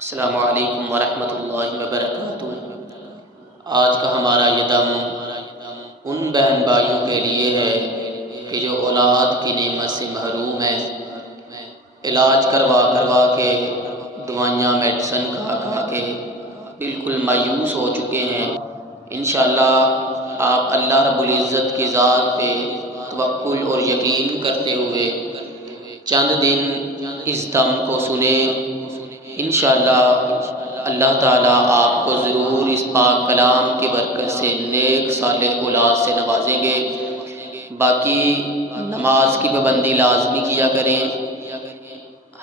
अस्सलामु अलैकुम वरहमतुल्लाहि वबरकातुहू। आज का हमारा ये दम उन बहन भाइयों के लिए है कि जो औलाद की नेमत से महरूम है, इलाज करवा करवा के, दवाइयाँ मेडिसन खा खा के बिल्कुल मायूस हो चुके हैं। इंशाअल्लाह आप अल्लाह रब्बुल इज़्ज़त की ज़ात पे तवक्कुल और यकीन करते हुए चंद दिन इस दम को सुने। इंशाअल्लाह अल्लाह ताला आपको ज़रूर इस पाक कलाम की बरकत से नेक सालेह औलाद से नवाजेंगे। बाकी नमाज की पाबंदी लाजमी किया करें,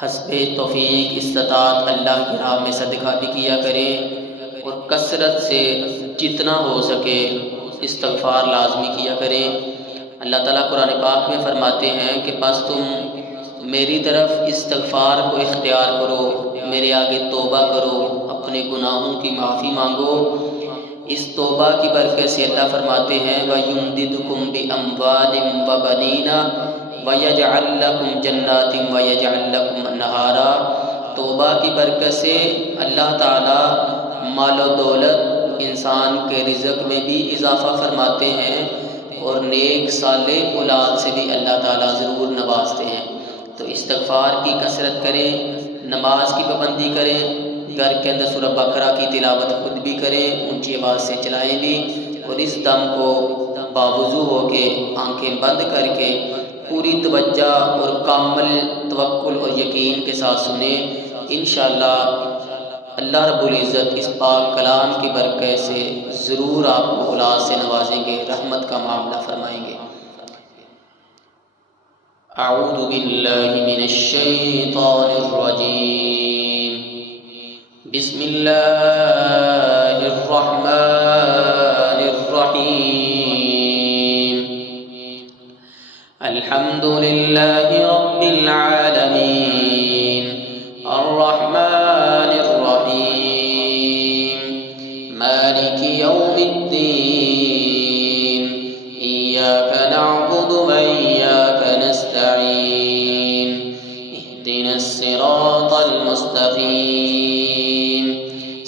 हस्बे तौफीक इस्तात अल्लाह की राह में सदका भी किया करें और कसरत से जितना हो सके इस्तग़फ़ार लाजमी किया करें। अल्लाह ताला कुरान पाक में फ़रमाते हैं कि बस तुम मेरी तरफ इस्तग़फ़ार को इख्तियार करो, मेरे आगे तौबा करो, अपने गुनाहों की माफ़ी मांगो। इस तौबा की बरकत से अल्लाह फरमाते हैं वयुमदिदकुम बिअम्वालिम व बनीना वयजअल लकुम जन्नातिन वयजअल लकुम अन्हारा। तौबा की बरकत से अल्लाह ताला माल और दौलत, इंसान के रिज़्क़ में भी इजाफ़ा फरमाते हैं और नेक सालेह औलाद से भी अल्लाह ताला ज़रूर नवाजते हैं। तो इस्तग़फ़ार की कसरत करें, नमाज की पाबंदी करें, घर के अंदर सूरह बकरा की तिलावत खुद भी करें, ऊंची आवाज़ से चलाएं भी, और इस दम को बावुज़ू होके आंखें बंद करके पूरी तवज्जो और कामिल तवक्कुल और यकीन के साथ सुने। इंशाअल्लाह अल्लाह रब्बुल इज़्ज़त इस पाक कलाम की बरकत से ज़रूर आपको औलाद से नवाजेंगे, रहमत का मामला फरमाएंगे। अऊज़ु बिल्लाहि मिनश शैतानिर रजीम। बिस्मिल्लाहिर रहमानिर रहीम। अल्हम्दुलिल्लाहि रब्बिल आलमीन अर्रहमानिर रहीम मालिकि यौमिद्दीन इय्याका नअबुदु व इय्याका नस्तईन इहदिनस सिरातल मुस्तक़ीम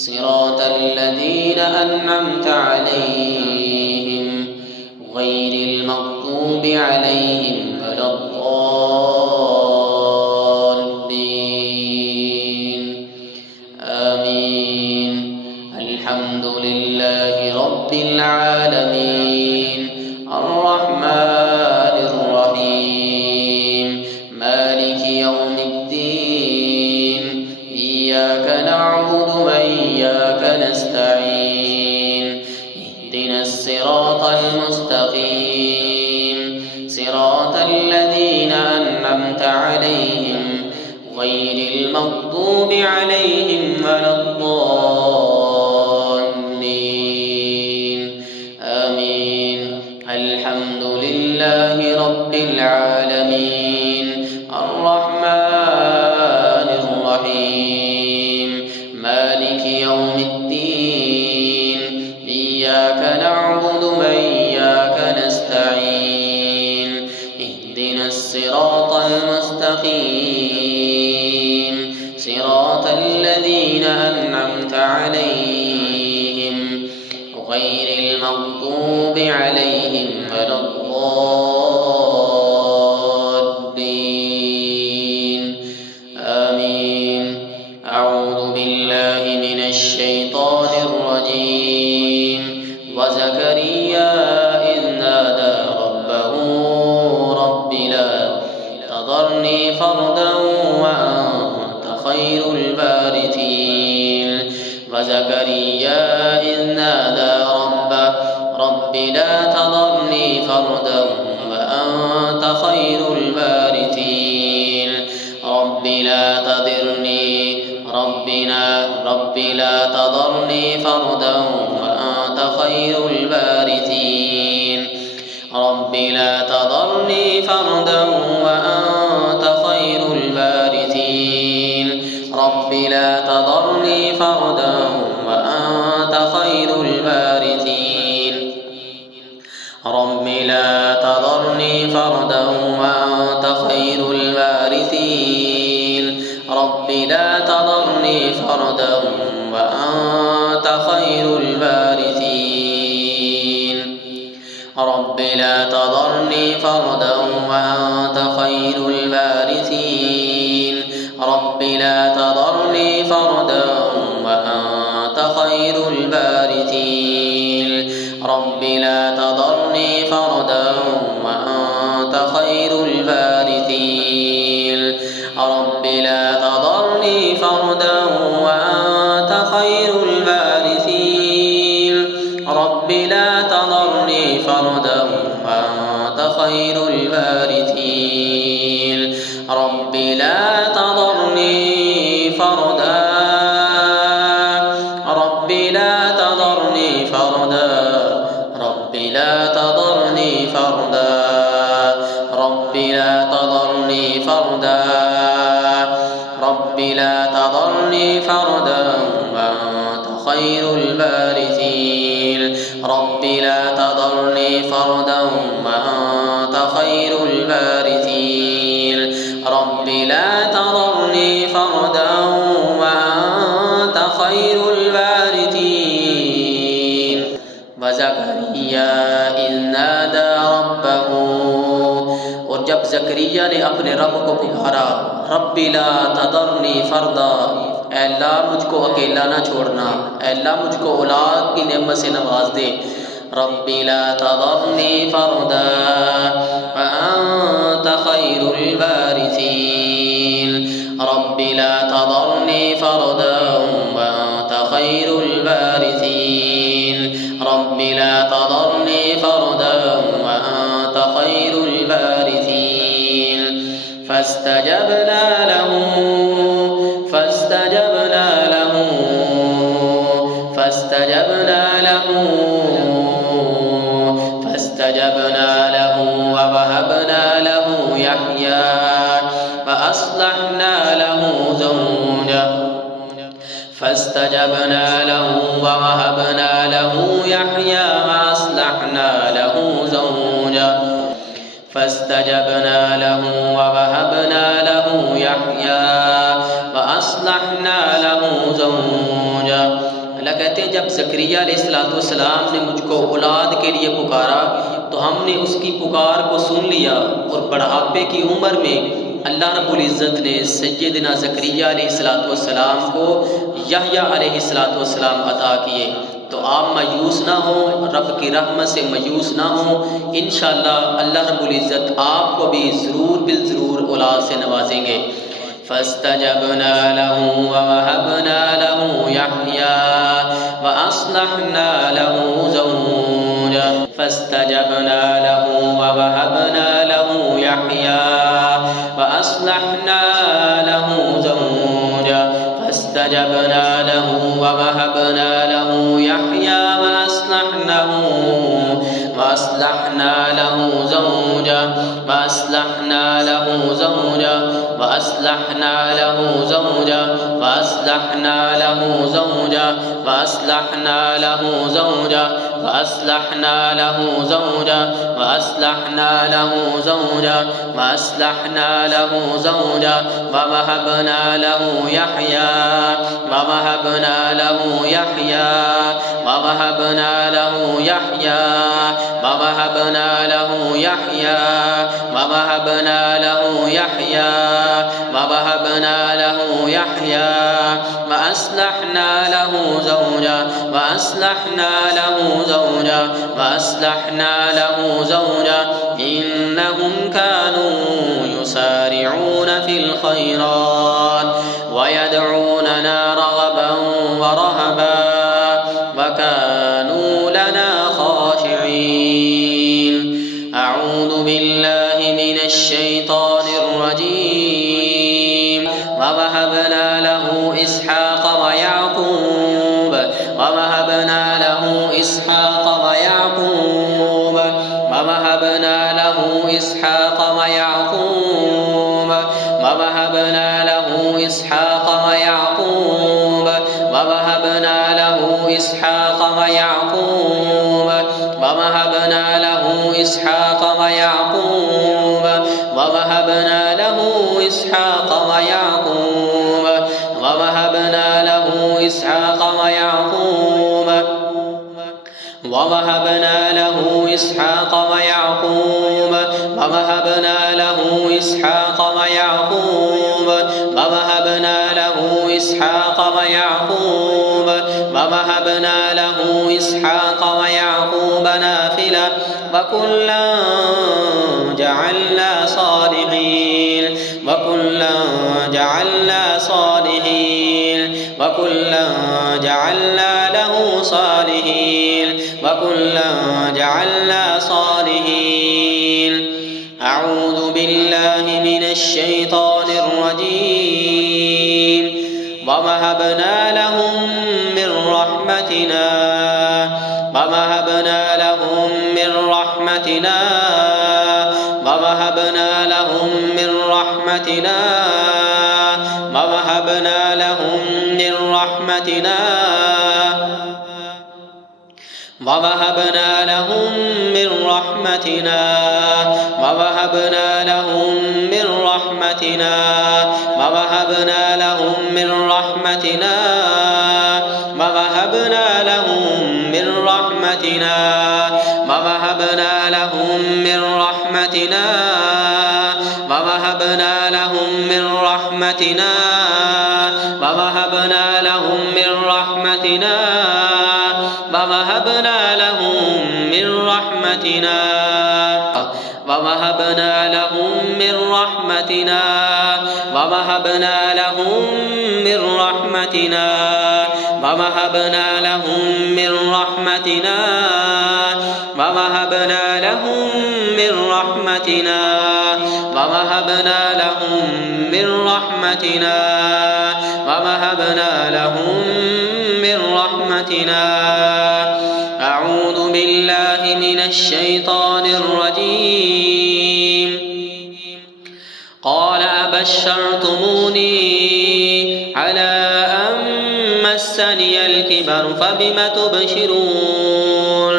सिरातल लज़ीना अनअमता अलैहिम गैरिल मग़्ज़ूबि अलैहिम वलद्दाल्लीन आमीन। अल्हम्दुलिल्लाहि रब्बिल आलमीन अर्रहमानिर रहीम मालिकि यौमिद्दीन इय्याका नअबुदु व इय्याका नस्तईन इहदिनस सिरातल मुस्तक़ीम सिरातल लज़ीना अनअमता अलैहिम गैरिल मग़्ज़ूबि अलैहिम वलद्दाल्लीन आमीन। अल्हम्दुलिल्लाहि रब्बिल आलमीन अर्रहमानिर रहीम मालिकि यौमिद्दीन इय्याका नअबुदु व इय्याका नस्तईन इहदिनस सिरातल मुस्तक़ीम सिरातल लज़ीना अनअमता अलैहिम गैरिल मग़्ज़ूबि अलैहिम वलद्दाल्लीन आमीन। अऊज़ु बिल्लाहि मिनश शैतानिर रजीम। वज़करिया इज़ नादा रब्बहू रब्बि ला तज़रनी फ़र्दन व अन्त खैरुल वारिसीन। वज़करिया इज़ नादा रब्बि ला तज़रनी फ़र्दन व अन्त खैरुल वारिसीन। रब्बि ला तज़रनी फ़र्दन व अन्त खैरुल वारिसीन। रब्बि ला तज़रनी फ़र्दन व अन्त खैरुल वारिसीन। रब्बि ला तज़रनी फ़र्दन व अन्त खैरुल वारिसीन। रब्बि ला तज़रनी फ़र्दन व अन्त खैरुल वारिसीन। रब्बि ला तज़रनी फ़र्दन فردا وأنت خير الوارثين رب لا تذرني فردا وأنت خير الوارثين رب لا تذرني فردا وأنت خير الوارثين رب لا تذرني فردا وأنت خير الوارثين رب لا تذرني فردا وأنت خير الوارثين رب لا تذرني فردا وأنت خير الوارثين رب لا تذرني فردا رب لا تذرني فردا رب لا تذرني فردا رب لا تذرني فردا رب لا تذرني فردا وأنت خير الوارثين رب لا تذرني فردا وأنت خير الوارثين رب لا تذرني فردا وأنت خير الوارثين وزكريا إذ نادى ربه और जब ज़करिया ने अपने रब को पुकारा रब्बी ला तदरनी फरदा अल्लाह मुझको अकेला ना छोड़ना अल्लाह मुझको औलाद की नेमत से नवाज दे रब्बी ला तदरनी फरदा वअंत खैरुल वारिसीन रब्बी ला तदरनी फरदा वअंत खैरुल वारिसीन रब्बी ला तदरनी फरदा वअंत खैरुल वारिसीन فاستجبنا له فاستجبنا له فاستجبنا له فاستجبنا له ووهبنا له يحيى فأصلحنا له زوجه فاستجبنا له ووهبنا له يحيى وأصلحنا له زوجه فاستجبنا له ووهبنا له يحيى وأصلحنا له زوجه अल्लाह कहते हैं जब ज़करिया अलैहिस्सलाम ने मुझको औलाद के लिए पुकारा तो हमने उसकी पुकार को सुन लिया और बढ़ापे की उम्र में अल्लाह रब्बुल इज़्ज़त ने सय्यदना ज़करिया अलैहिस्सलाम को यहया अलैहिस्सलाम अता किए तो आप मायूस ना हो रब की रहमत से मायूस ना हो इंशाअल्लाह अल्लाह रब्बुल इज़्ज़त आपको भी ज़रूर बिल ज़रूर औलाद से नवाजेंगे فاستجبنا له ووهبنا له يحيى وأصلحنا له زوجه فاستجبنا له ووهبنا له يحيى وأصلحنا له زوجه فاستجبنا له ووهبنا له يحيى وأصلحنا له زوجه وأصلحنا له زوجه وأصلحنا له زوجه وأصلحنا له زوجه وأصلحنا له زوجه وأصلحنا له زوجه وأصلحنا له زوجه وأصلحنا له زوجه ووهبنا له يحيى ووهبنا له يحيى ووهبنا له يحيى ووهبنا له يحيى ووهبنا له يحيى ووهبنا له يحيى وأصلحنا له زوجه وأصلحنا له زوجه وأصلحنا له زوجه إنهم كانوا يسارعون في الخيرات ويدعوننا رغبا ورهبا وكانوا لنا خاشعين أعوذ بالله من الشيطان الرجيم ووهبنا له إسحاق ويعقوب ووهبنا له إسحاق ويعقوب ووهبنا له إسحاق ويعقوب ووهبنا له إسحاق ويعقوب ووهبنا له إسحاق ويعقوب ووهبنا له إسحاق ويعقوب ووهبنا له إسحاق ويعقوب ووهبنا له إسحاق ويعقوب ووهبنا له إسحاق ويعقوب ووهبنا له إسحاق ويعقوب ووهبنا له إسحاق ويعقوب ووهبنا له إسحاق ويعقوب نافلة وكلا جعلنا صالحين وكلا جعلنا صالحين وكلا جعلنا له صالحين وكلا جعلنا صالحين. أعوذ بالله من الشيطان الرجيم. ووهبنا لهم من رحمتنا ووهبنا لهم من رحمتنا ووهبنا لهم من رحمتنا ووهبنا لهم من رحمتنا ووهبنا لهم من رحمتنا ووهبنا لهم من رحمتنا ووهبنا لهم من رحمتنا ووهبنا لهم من رحمتنا ووهبنا لهم من رحمتنا ووهبنا لهم من رحمتنا ووهبنا لهم من رحمتنا ووهبنا لهم من رحمتنا ووهبنا لهم من رحمتنا ووهبنا لهم من رحمتنا ووهبنا لهم من رحمتنا ووهبنا لهم من رحمتنا ووهبنا لهم من رحمتنا ووهبنا لهم من رحمتنا. أعوذ بالله من الشيطان الرجيم. قال أبشرتموني على أن مسني الكبر فبم تبشرون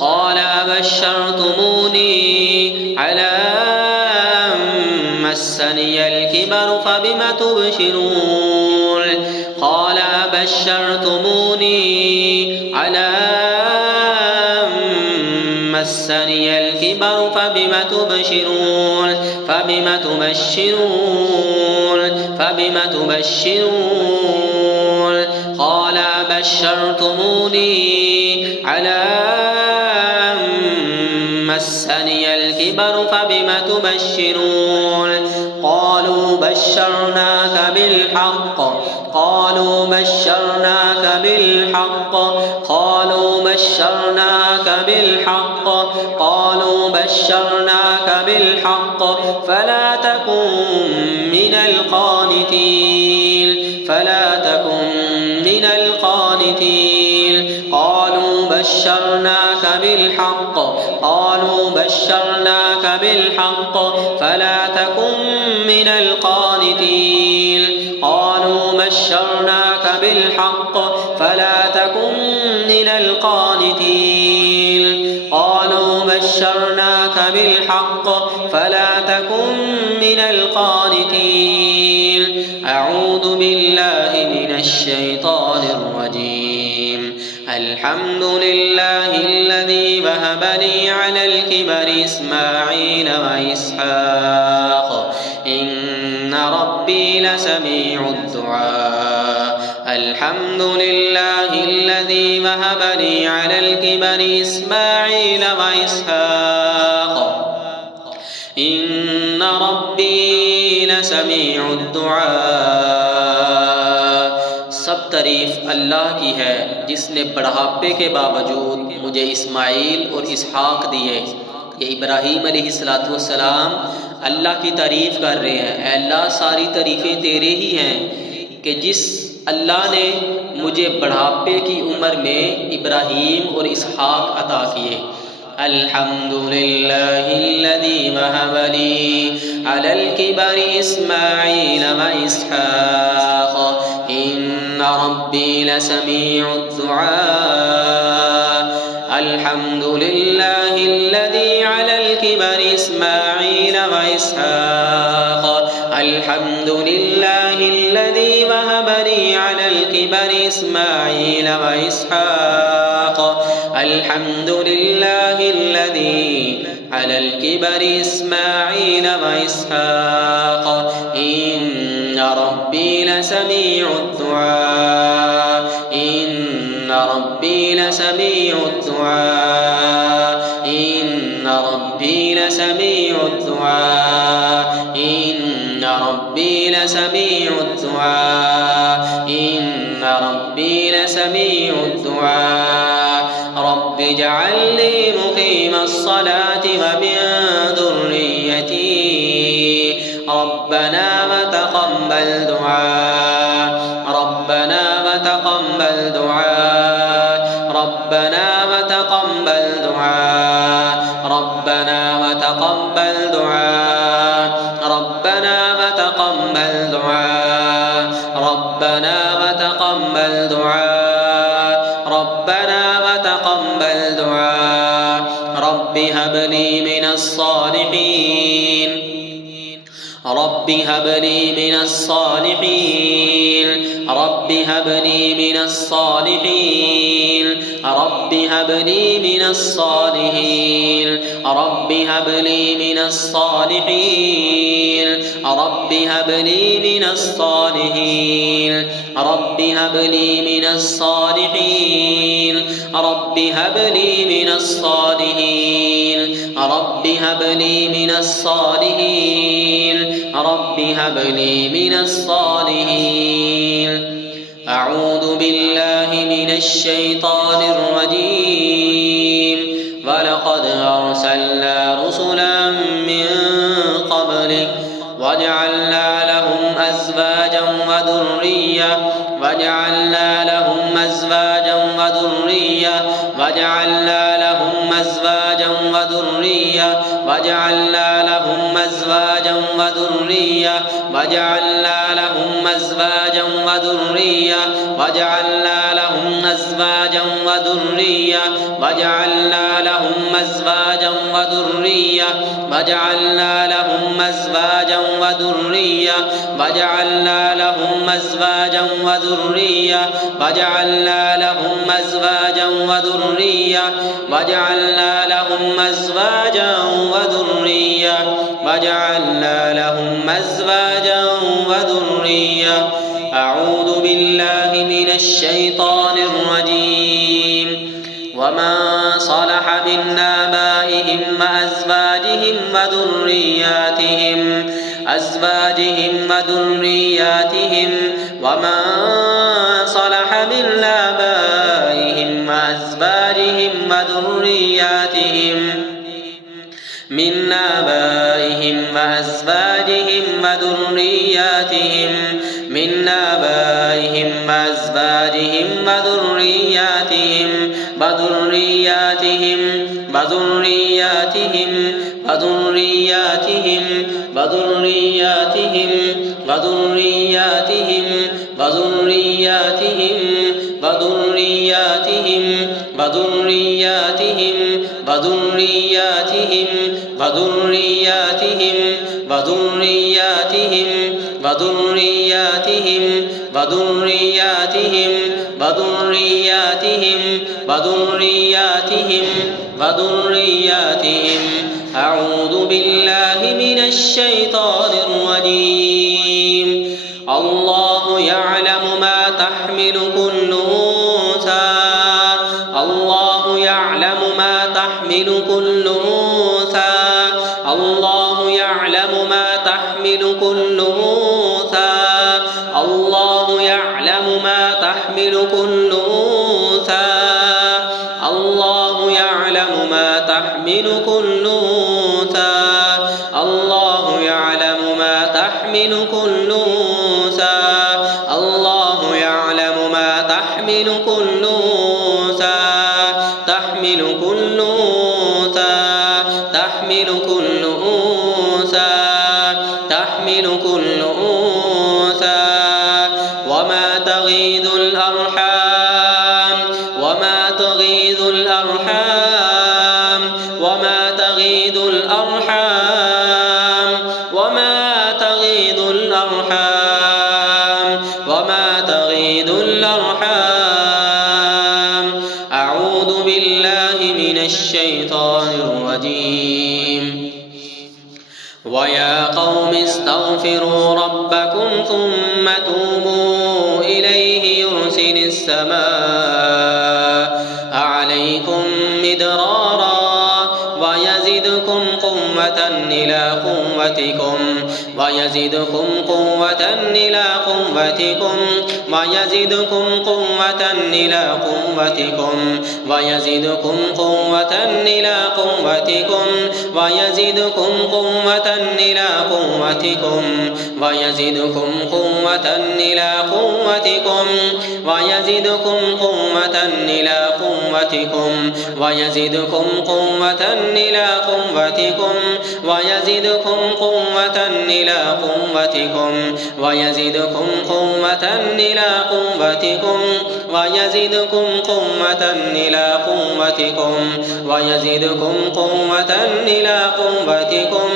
قال أبشرتموني على أن مسني الكبر فبم تبشرون قال أبشرتموني على مسني الكبر فبم تبشرون فبم تبشرون فبم تبشرون قال أبشرتموني على مسني الكبر فبم تبشرون قالوا بشرناك بالحق قالوا بشرناك بالحق قالوا بشرناك بالحق قالوا بشرناك بالحق فلا تكن من القانتين فلا تكن من القانتين قالوا بشرناك بالحق قالوا بشرناك بالحق فلا تكن من القانتين قالوا بشرناك بالحق فلا تكن من القانتين قالوا بشرناك بالحق فلا تكن من القانتين. أعوذ بالله من الشيطان الرجيم. الحمد لله الذي وهب لي على الكبر إسماعيل وإسحاق إن ربي لسميع الدعاء. الحمد لله الذي وهب لي على الكبر إسماعيل وإسحاق إن ربي لسميع الدعاء. सब तारीफ़ अल्लाह की है जिसने बढ़ापे के बावजूद मुझे इस्माइल और इसहाक दिए। ये इब्राहीम अलैहिस्सलाम अल्लाह की तारीफ़ कर रहे हैं। अल्लाह सारी तारीफ़ें तेरे ही हैं कि जिस अल्लाह ने मुझे बढ़ापे की उम्र में इब्राहीम और इसहाक अता किए। अल्हम्दुलिल्लाहिल्लज़ी वहब ली अलल किबरि इस्माईल व इसहाक इन्न रब्बी लसमीउद दुआ। अल्हम्दुलिल्लाहिल्लज़ी अलल किबरि इस्माईल व इसहाक अल्हम्दुलिल्लाहिल्लज़ी वहब ली अलल किबरि الكبر إسماعيل وإسحاق الحمد لله الذي على الكبر إسماعيل وإسحاق إن ربي لسميع الدعاء إن ربي لسميع الدعاء إن ربي لسميع الدعاء إن ربي لسميع الدعاء إن ربي لسميع الدعاء رب اجعل لي مقيم الصلاة ومن ذريتي ربنا وتقبل دعاء ربنا وتقبل دعاء ربنا وتقبل دعاء ربنا وتقبل دعاء ربنا وتقبل دعاء ربنا وتقبل دعاء ربنا وتقبل دعاء رب هب لي من الصالحين رب هب لي من الصالحين رب هب لي من الصالحين رب هب لي من الصالحين رب هب لي من الصالحين رب هب لي من الصالحين رب هب لي من الصالحين رب هب لي من الصالحين رب هب لي من الصالحين رب هب لي من الصالحين أعوذ بالله من الشيطان الرجيم ولقد أرسلنا رسلا من قبلك وجعلنا لهم أزواجا وذرية وجعلنا لهم أزواجا وذرية وجعلنا لهم أزواجا وذرية وجعلنا لهم أزواجا وذرية وجعلنا لهم أزواجا وذرية وجعلنا لهم أزواجا وذرية وجعلنا لهم أزواجا وذرية وجعلنا لهم أزواجا وذرية وجعلنا لهم أزواجا وذرية وجعلنا لهم أزواجا وذرية وجعلنا لهم أزواجا وذرية وجعلنا لهم أزواجا وذرية أعوذ بالله من الشيطان الرجيم ومن صلح من آبائهم وأزواجهم وذرياتهم ومن صلح من آبائهم وأزواجهم وذرياتهم من آبائهم وأزواجهم وذرياتهم من آبائهم وأزواجهم وذرياتهم وذرياتهم وذرياتهم وذرياتهم وذرياتهم وذرياتهم وذرياتهم وذرياتهم وذرياتهم وذرياتهم وذرياتهم وذرياتهم وذرياتهم وذرياتهم وذرياتهم وذرياتهم وذرياتهم أعوذ بالله من الشيطان الرجيم الله يعلم ما تحمل كل أنثى الله يعلم ما تحمل كل أنثى الله يعلم ما تحمل كل أنثى الله يعلم ما تحمل كل أنثى الله يعلم ما تحمل كل أنثى الله يعلم ما تحمل كل أنثى الله يعلم ما تحمل كل أنثى تحمل كل أنثى تحمل كل أنثى تحمل كل أنثى وما تغيض الأرحام وما تغيض الأرحام وما تغيض الأرحام وما تغيض الأرحام وما تغيض الأرحام الأرحام. أعوذ بالله من الشيطان الرجيم. ويا قوم استغفروا ربكم ثم توبوا إليه يرسل السماء عليكم مدرارا ويزدكم قوة إلى قوتكم ويزدكم قوة إلى قوتكم ويزدكم قوة إلى قوتكم ويزدكم قوة إلى قوتكم ويزدكم قوة إلى قوتكم ويزدكم قوة إلى قوتكم ويزدكم قوة إلى قوتكم ويزدكم قوة إلى قوتكم ويزدكم قوة إلى قوتكم ويزدكم قوة إلى قوتكم ويزدكم قوة إلى قوتكم ويزدكم قوة إلى قوتكم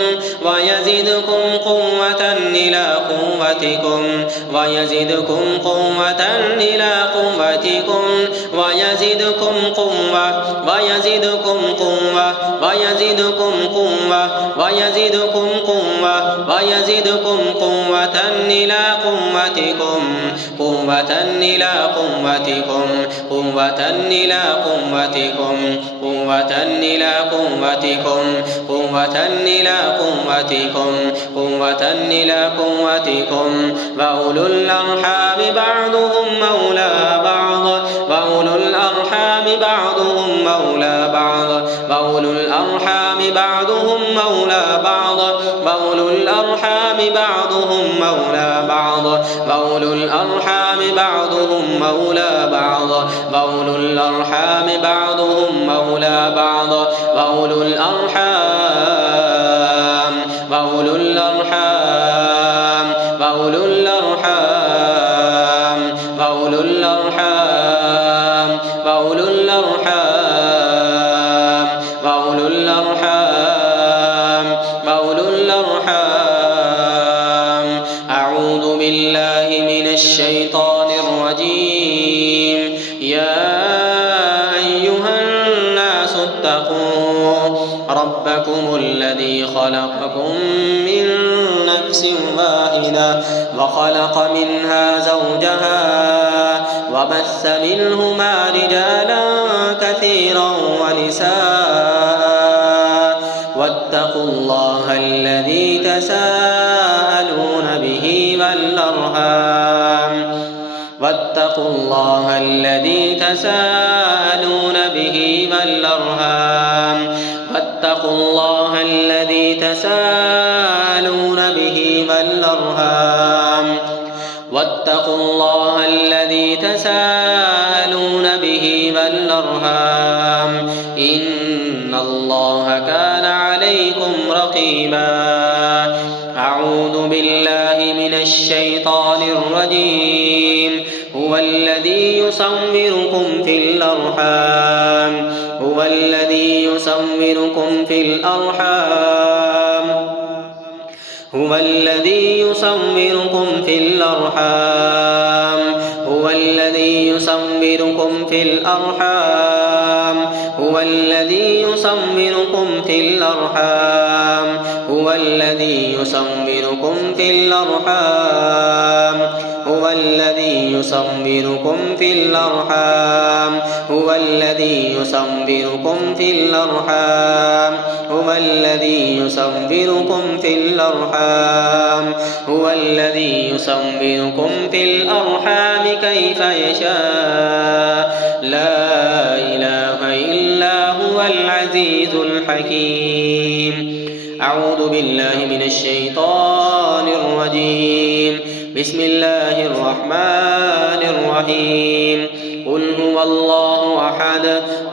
ويزدكم قوة إلى قوتكم ويزدكم قوة إلى قوتكم ويزدكم قوة ويزدكم قوة ويزدكم قوة ويزدكم قوة ويزدكم قوة إلى قوتكم قوة إلى قوتكم قوة إلى قوتكم قوة إلى قوتكم قوة إلى قوتكم قوة إلى قوتكم. وأولو الأرحام بعضهم مولى بعض وأولو الأرحام بعضهم مولى بعض وأولو الأرحام بعضهم مولى بعض وأولو الأرحام بعضهم مولى بعض وأولو الأرحام بعضهم مولى بعض وأولو الأرحام بعضهم مولى بعض وأولو الأرحام وأولو الأرحام وأولو الأرحام وأولو الأرحام وأولو الأرحام وأولو الأرحام وأولو الأرحام. أعوذ بالله من الشيطان الرجيم. يا أيها الناس اتقوا ربكم الذي خلقكم من نفس واحدة وخلق منها زوجها وبث منهما رجالا كثيرا ونساء واتقوا الله الذي تساءلون به والأرحام واتقوا الله الذي تساءلون به والأرحام واتقوا الله الذي تساءلون به والأرحام واتقوا الله الذي تساءلون به والأرحام إن الله كان عليكم رقيبا. أعوذ بالله من الشيطان الرجيم. هو الذي يصوركم في الأرحام هو الذي يصوركم في الأرحام هو الذي يصوركم في الأرحام هو الذي يصوركم في الأرحام هو الذي يصوركم في الأرحام هو الذي يصوركم في الأرحام هو الذي يصوركم في الأرحام هو الذي يصوركم في الأرحام هو الذي يصوركم في الأرحام هو الذي يصوركم في الأرحام كيف يشاء لا إله إلا هو العزيز الحكيم. أعوذ بالله من الشيطان الرجيم. بسم الله الرحمن الرحيم. قل هو الله أحد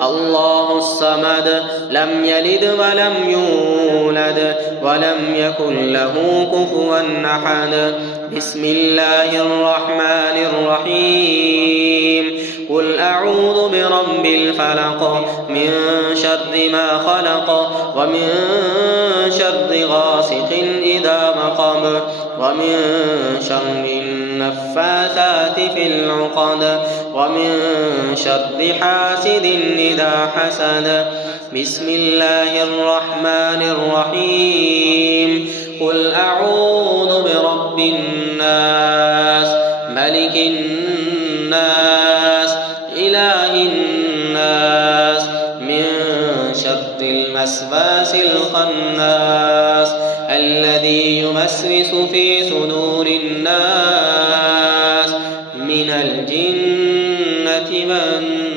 الله الصمد لم يلد ولم يولد ولم يكن له كفوا أحد. بسم الله الرحمن الرحيم. قل أعوذ برب الفلق من شر ما خلق ومن شر غاسق إذا وقب ومن شر والنفاثات في العقد ومن شر حاسد إذا حسد. بسم الله الرحمن الرحيم. قل أعوذ برب الناس ملك الناس إله الناس من شر الوسواس الخناس الذي يوسوس في صدور الناس من الجنة والناس.